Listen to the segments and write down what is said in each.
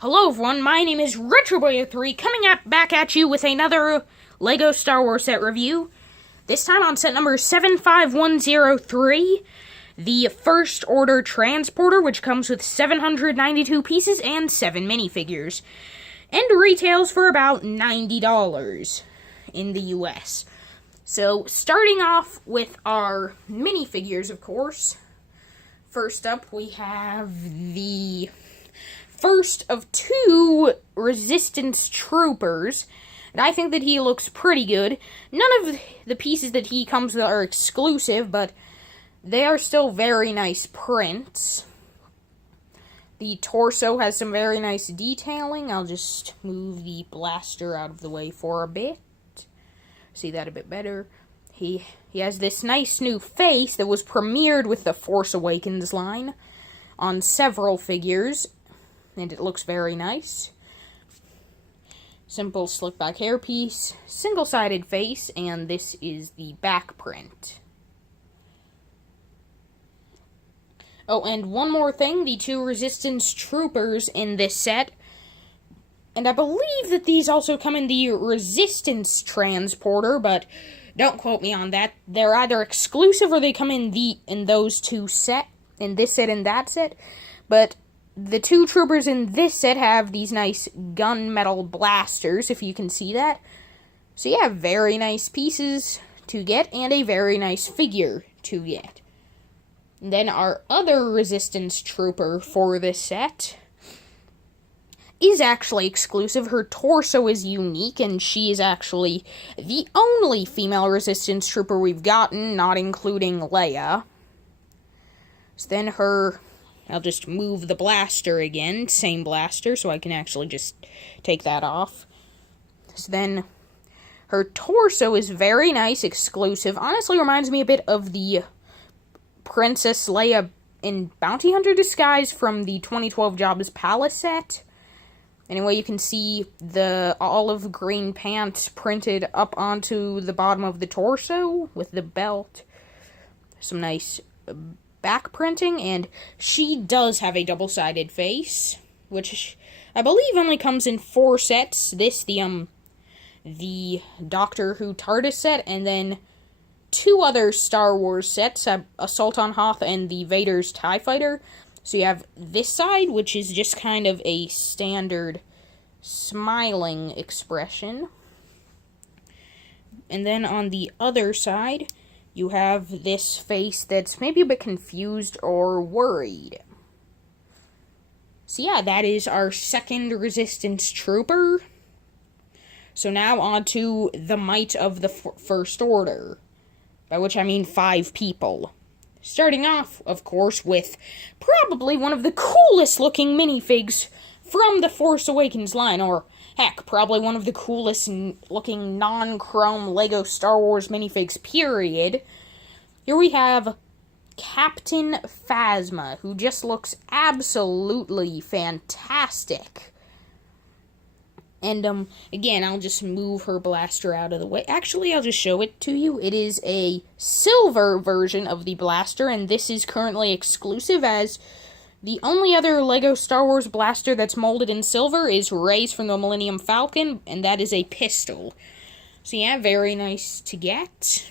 Hello everyone, my name is RetroBoy03, coming back at you with another LEGO Star Wars set review. This time on set number 75103, the First Order Transporter, which comes with 792 pieces and 7 minifigures, and retails for about $90 in the US. So, starting off with our minifigures, of course. First up, we have the first of two Resistance Troopers, and I think that he looks pretty good. None of the pieces that he comes with are exclusive, but they are still very nice prints. The torso has some very nice detailing. I'll just move the blaster out of the way for a bit. See that a bit better. He has this nice new face that was premiered with the Force Awakens line on several figures, and it looks very nice. Simple slick back hairpiece, single-sided face, and this is the back print. Oh, and one more thing, the two Resistance Troopers in this set, and I believe that these also come in the Resistance Transporter, but don't quote me on that. They're either exclusive or they come in those two sets, in this set and that set, but the two troopers in this set have these nice gunmetal blasters, if you can see that. So yeah, very nice pieces to get, and a very nice figure to get. And then our other Resistance Trooper for this set is actually exclusive. Her torso is unique, and she is actually the only female Resistance Trooper we've gotten, not including Leia. So then I'll just move the blaster again, same blaster, so I can actually just take that off. So then, her torso is very nice, exclusive. Honestly, reminds me a bit of the Princess Leia in Bounty Hunter disguise from the 2012 Jabba's Palace set. Anyway, you can see the olive green pants printed up onto the bottom of the torso with the belt. Some nice back printing, and she does have a double-sided face, which I believe only comes in 4 sets. This, the Doctor Who TARDIS set, and then 2 other Star Wars sets, Assault on Hoth and the Vader's TIE Fighter. So you have this side, which is just kind of a standard smiling expression. And then on the other side, you have this face that's maybe a bit confused or worried. So yeah, that is our second Resistance Trooper. So now on to the might of the First Order, by which I mean 5 people. Starting off, of course, with probably one of the coolest looking minifigs from the Force Awakens line, or heck, probably one of the coolest looking non-chrome LEGO Star Wars minifigs, period. Here we have Captain Phasma, who just looks absolutely fantastic. And, again, I'll just move her blaster out of the way. Actually, I'll just show it to you. It is a silver version of the blaster, and this is currently exclusive, as the only other LEGO Star Wars blaster that's molded in silver is Rey's from the Millennium Falcon, and that is a pistol. So yeah, very nice to get.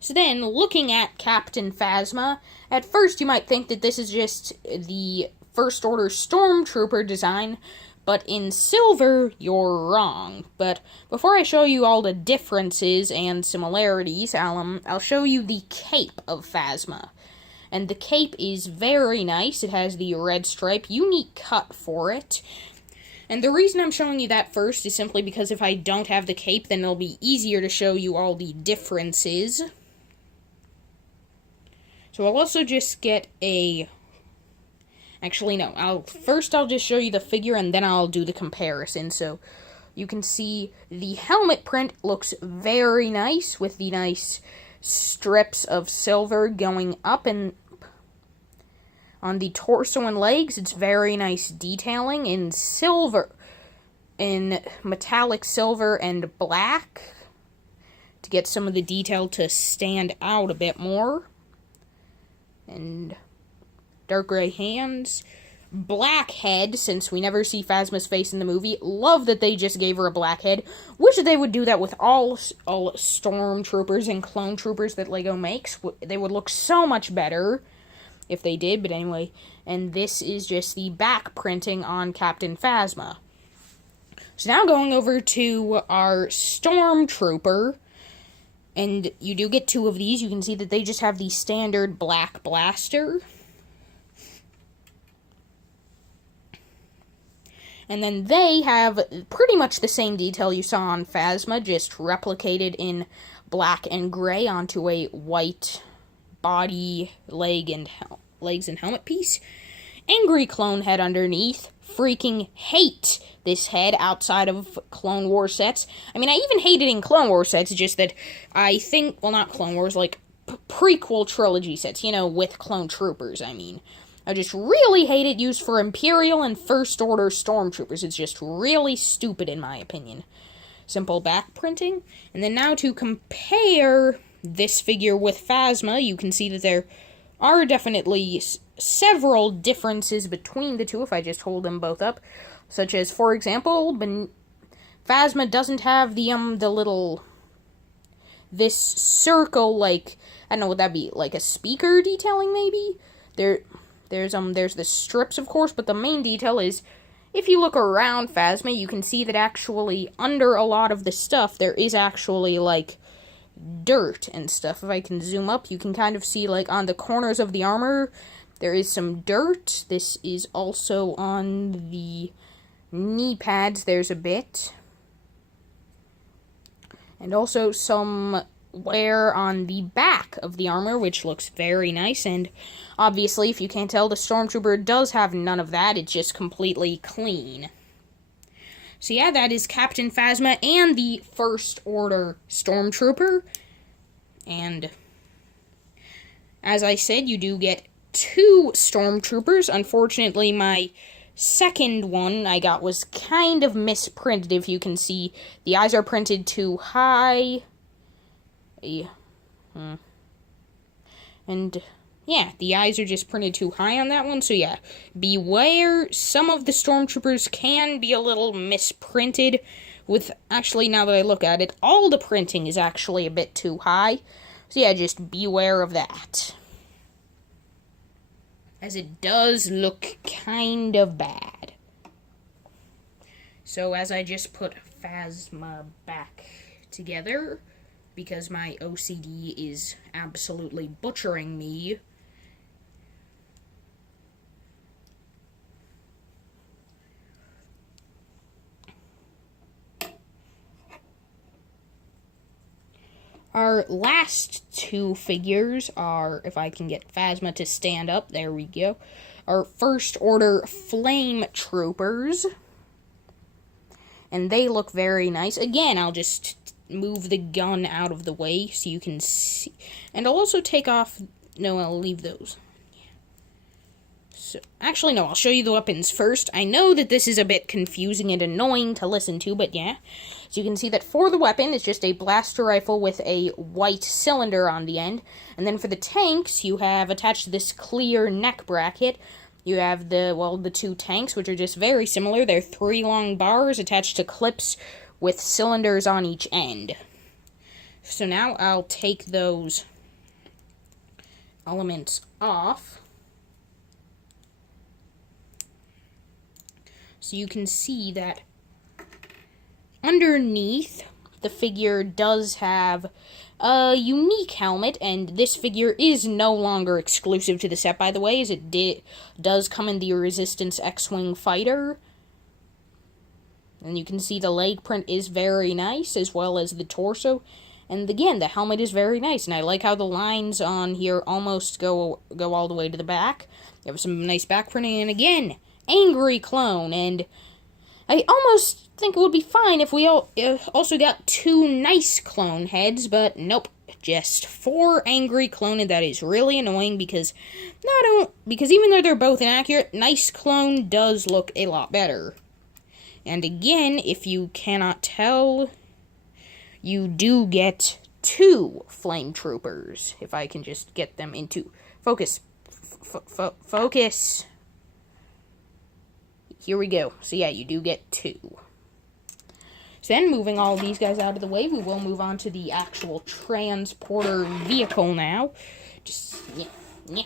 So then, looking at Captain Phasma, at first you might think that this is just the First Order Stormtrooper design, but in silver, you're wrong. But before I show you all the differences and similarities, I'll show you the cape of Phasma. And the cape is very nice. It has the red stripe, unique cut for it. And the reason I'm showing you that first is simply because if I don't have the cape, then it'll be easier to show you all the differences. So I'll also just get a... Actually, no. I'll just show you the figure, and then I'll do the comparison. So you can see the helmet print looks very nice, with the nice strips of silver going up, and on the torso and legs, it's very nice detailing in silver, in metallic silver and black, to get some of the detail to stand out a bit more. And dark gray hands. black head, since we never see Phasma's face in the movie. Love that they just gave her a black head. Wish that they would do that with all stormtroopers and clone troopers that LEGO makes. They would look so much better if they did, but anyway. And this is just the back printing on Captain Phasma. So now going over to our Stormtrooper, and you do get two of these. You can see that they just have the standard black blaster. And then they have pretty much the same detail you saw on Phasma, just replicated in black and gray onto a white body, legs and helmet piece. Angry clone head underneath. Freaking hate this head outside of Clone Wars sets. I mean, I even hate it in Clone Wars sets, just that I think, well, not Clone Wars, like prequel trilogy sets, you know, with clone troopers, I mean. I just really hate it used for Imperial and First Order Stormtroopers. It's just really stupid in my opinion. Simple back printing. And then now to compare this figure with Phasma, you can see that there are definitely several differences between the two if I just hold them both up. Such as, for example, Phasma doesn't have the little, this circle, like, I don't know, would that be like a speaker detailing maybe? There's the strips, of course, but the main detail is, if you look around Phasma, you can see that actually under a lot of the stuff, there is actually, like, dirt and stuff. If I can zoom up, you can kind of see, like, on the corners of the armor, there is some dirt. This is also on the knee pads, there's a bit. And also some wear on the back of the armor, which looks very nice, and obviously, if you can't tell, the Stormtrooper does have none of that. It's just completely clean. So yeah, that is Captain Phasma and the First Order Stormtrooper. And as I said, you do get two Stormtroopers. Unfortunately, my second one I got was kind of misprinted, if you can see. The eyes are printed too high. And yeah, the eyes are just printed too high on that one, so yeah, beware. Some of the Stormtroopers can be a little misprinted with, actually, now that I look at it, all the printing is actually a bit too high, so yeah, just beware of that. As it does look kind of bad. So as I just put Phasma back together, because my OCD is absolutely butchering me, our last two figures are, if I can get Phasma to stand up, there we go, our First Order Flame Troopers. And they look very nice. Again, I'll just move the gun out of the way so you can see. And I'll also take off, no, I'll leave those. So, actually, no, I'll show you the weapons first. I know that this is a bit confusing and annoying to listen to, but yeah. So you can see that for the weapon, it's just a blaster rifle with a white cylinder on the end. And then for the tanks, you have attached this clear neck bracket. You have the two tanks, which are just very similar. They're 3 long bars attached to clips with cylinders on each end. So now I'll take those elements off. So you can see that underneath, the figure does have a unique helmet, and this figure is no longer exclusive to the set, by the way, as it does come in the Resistance X-Wing Fighter. And you can see the leg print is very nice, as well as the torso. And again, the helmet is very nice, and I like how the lines on here almost go all the way to the back. You have some nice back printing, and again, Angry Clone, and I almost think it would be fine if we also got 2 nice clone heads, but nope, just 4 Angry Clone, and that is really annoying because even though they're both inaccurate, Nice Clone does look a lot better. And again, if you cannot tell, you do get 2 Flame Troopers. If I can just get them into focus. Focus. here we go. So yeah, you do get 2. So then, moving all these guys out of the way, we will move on to the actual transporter vehicle now. Just, yeah.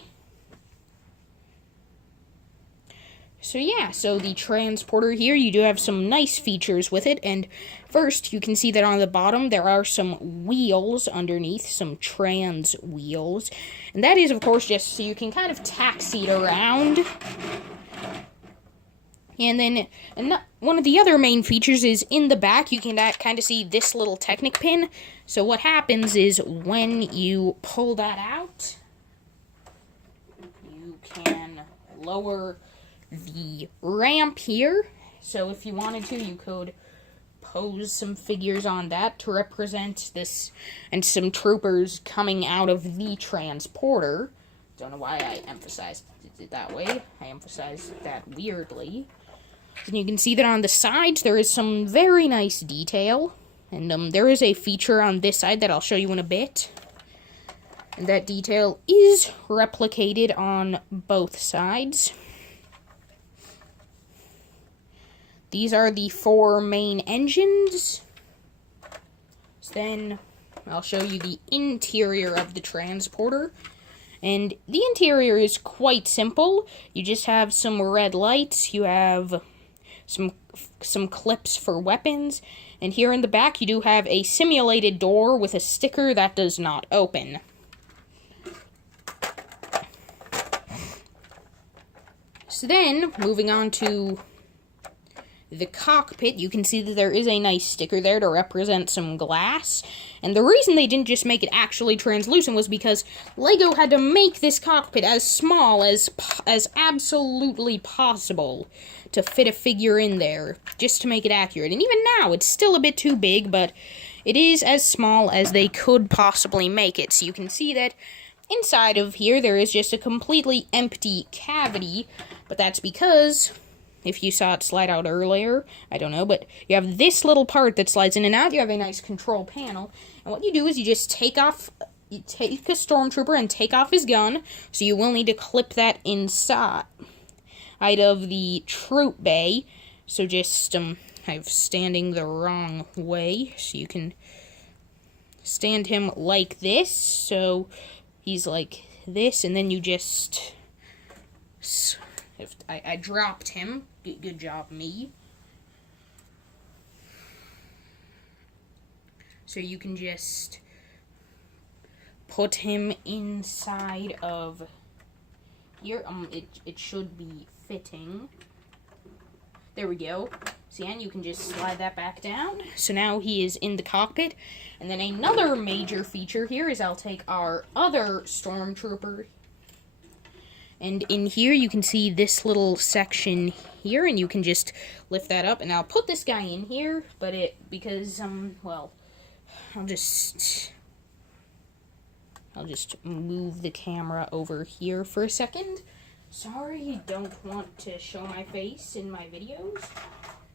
So yeah, so the transporter here, you do have some nice features with it, and first, you can see that on the bottom, there are some wheels underneath, some trans wheels, and that is, of course, just so you can kind of taxi it around. And then, one of the other main features is in the back, you can kind of see this little Technic pin. So what happens is when you pull that out, you can lower the ramp here. So if you wanted to, you could pose some figures on that to represent this, and some troopers coming out of the transporter. Don't know why I emphasized it that way. I emphasized that weirdly. And you can see that on the sides, there is some very nice detail. And there is a feature on this side that I'll show you in a bit. And that detail is replicated on both sides. These are the 4 main engines. So then I'll show you the interior of the transporter. And the interior is quite simple. You just have some red lights. You have some clips for weapons, and here in the back you do have a simulated door with a sticker that does not open. So then, moving on to the cockpit, you can see that there is a nice sticker there to represent some glass. And the reason they didn't just make it actually translucent was because LEGO had to make this cockpit as small as absolutely possible to fit a figure in there, just to make it accurate. And even now, it's still a bit too big, but it is as small as they could possibly make it. So you can see that inside of here, there is just a completely empty cavity, but that's because, if you saw it slide out earlier, I don't know, but you have this little part that slides in and out. You have a nice control panel, and what you do is you just take a stormtrooper and take off his gun, so you will need to clip that inside of the troop bay. So just, I'm standing the wrong way, so you can stand him like this, so he's like this, and then you just, I dropped him. Good job, me. So you can just put him inside of here. It should be fitting. There we go. See, and you can just slide that back down. So now he is in the cockpit. And then another major feature here is I'll take our other stormtrooper, and in here you can see this little section here, and you can just lift that up, and I'll put this guy in here, but because well, I'll just move the camera over here for a second. Sorry, don't want to show my face in my videos.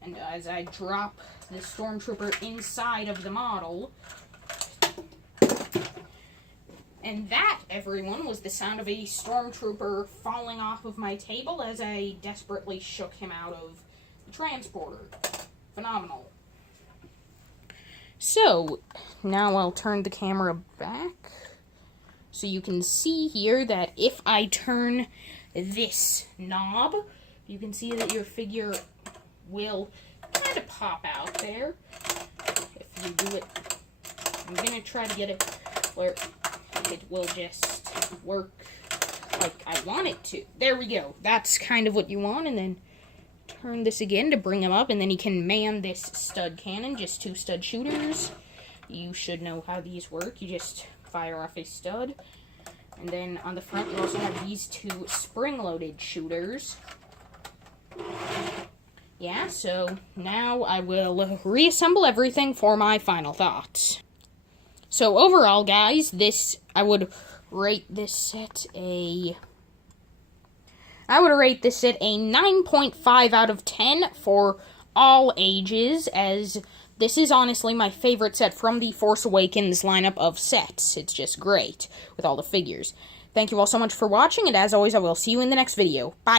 And as I drop the stormtrooper inside of the model. And that, everyone, was the sound of a stormtrooper falling off of my table as I desperately shook him out of the transporter. Phenomenal. So, now I'll turn the camera back. So you can see here that if I turn this knob, you can see that your figure will kind of pop out there. If you do it, I'm going to try to get it where it will just work like I want it to. There we go. That's kind of what you want. And then turn this again to bring him up, and then he can man this stud cannon, just 2 stud shooters. You should know how these work. You just fire off a stud. And then on the front, you also have these 2 spring-loaded shooters. Yeah, so now I will reassemble everything for my final thoughts. So overall, guys, I would rate this set a 9.5 out of 10 for all ages, as this is honestly my favorite set from the Force Awakens lineup of sets. It's just great with all the figures. Thank you all so much for watching, and as always, I will see you in the next video. Bye!